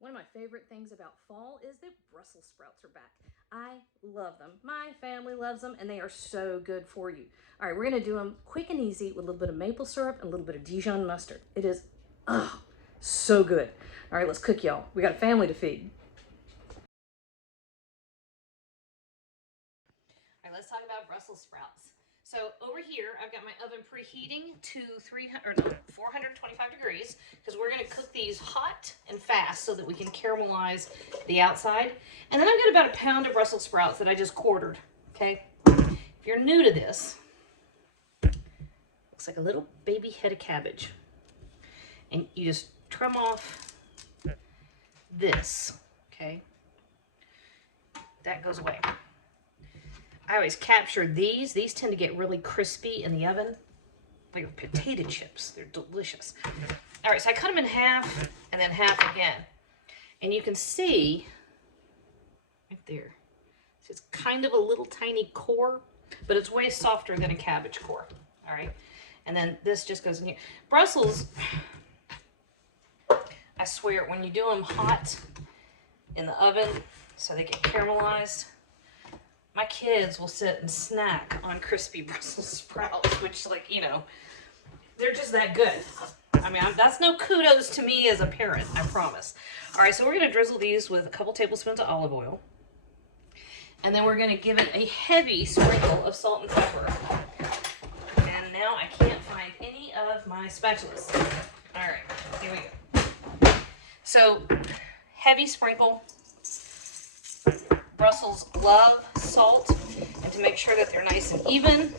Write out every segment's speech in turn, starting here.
One of my favorite things about fall is that Brussels sprouts are back. I love them. My family loves them, and they are so good for you. All right, we're gonna do them quick and easy with a little bit of maple syrup and a little bit of Dijon mustard. It is, oh, so good. All right, let's cook, y'all. We got a family to feed. All right, let's talk about Brussels sprouts. So over here, I've got my oven preheating to 425 degrees because we're going to cook these hot and fast so that we can caramelize the outside. And then I've got about a pound of Brussels sprouts that I just quartered, okay? If you're new to this, looks like a little baby head of cabbage. And you just trim off this, okay? That goes away. I always capture these. These tend to get really crispy in the oven. They're potato chips. They're delicious. All right, so I cut them in half and then half again. And you can see right there, so it's kind of a little tiny core, but it's way softer than a cabbage core. All right, and then this just goes in here. Brussels, I swear, when you do them hot in the oven so they get caramelized, my kids will sit and snack on crispy Brussels sprouts, which, like, you know, they're just that good. I mean, that's no kudos to me as a parent, I promise. All right, so we're gonna drizzle these with a couple tablespoons of olive oil. And then we're gonna give it a heavy sprinkle of salt and pepper. And now I can't find any of my spatulas. All right, here we go. So, heavy sprinkle. Brussels love salt, and to make sure that they're nice and even,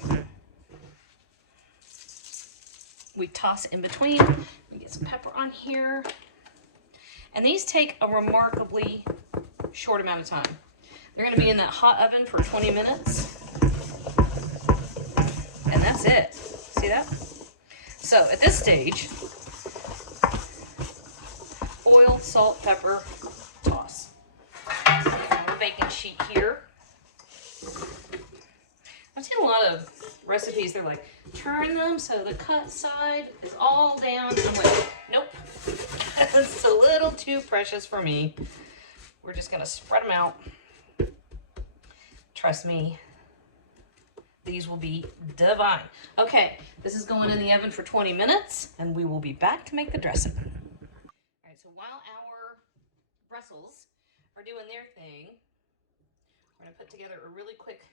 we toss in between. We get some pepper on here. And these take a remarkably short amount of time. They're going to be in that hot oven for 20 minutes. And that's it. See that? So at this stage, oil, salt, pepper, toss. Baking sheet here. I've seen a lot of recipes, they're like, turn them so the cut side is all down. I'm like, nope. It's a little too precious for me. We're just gonna spread them out. Trust me, these will be divine. Okay, this is going in the oven for 20 minutes, and we will be back to make the dressing. All right, so while our Brussels are doing their thing, we're gonna put together a really quick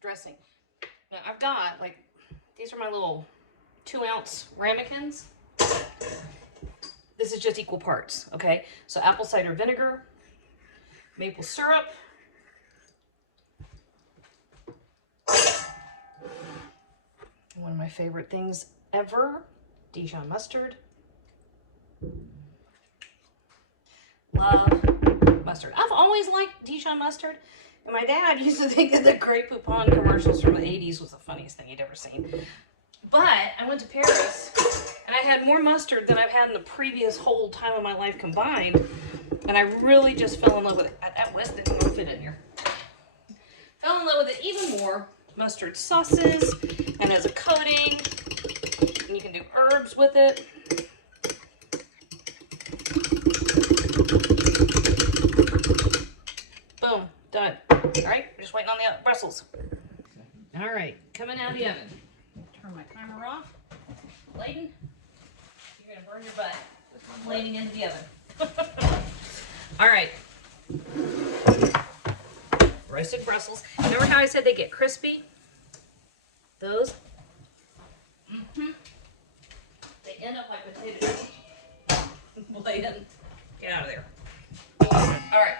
dressing. Now I've got, like, these are my little 2-ounce ramekins. This is just equal parts, okay? So apple cider vinegar, maple syrup, one of my favorite things ever, Dijon mustard. Love mustard. I've always liked Dijon mustard, and my dad used to think that the Grey Poupon commercials from the 80s was the funniest thing he'd ever seen. But I went to Paris, and I had more mustard than I've had in the previous whole time of my life combined, and I really just fell in love with it. That West didn't want to fit in here. Fell in love with it even more. Mustard sauces, and as a coating, and you can do herbs with it. Boom, done. All right, we're just waiting on the Brussels. All right, coming out of the oven. Turn my timer off. Layden, you're gonna burn your butt laying into the oven. All right. Roasted Brussels. Remember how I said they get crispy? Those? They end up like potato chips. Layden, get out of there. All right.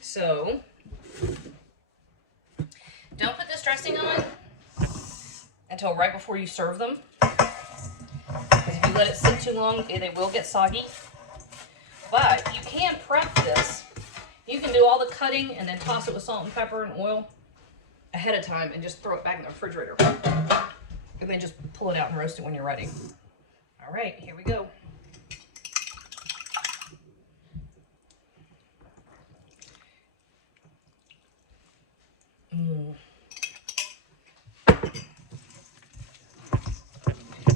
So, don't put this dressing on until right before you serve them. Because if you let it sit too long, they will get soggy. But you can prep this. You can do all the cutting and then toss it with salt and pepper and oil ahead of time and just throw it back in the refrigerator. And then just pull it out and roast it when you're ready. All right, here we go.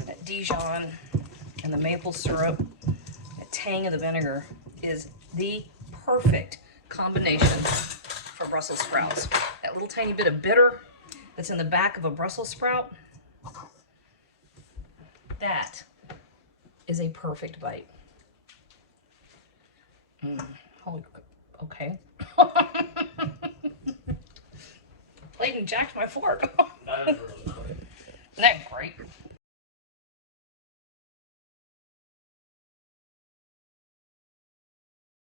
That Dijon and the maple syrup, tang of the vinegar is the perfect combination for Brussels sprouts. That little tiny bit of bitter that's in the back of a Brussels sprout, that is a perfect bite. Holy, okay. Clayton jacked my fork. That is really good. Isn't that great?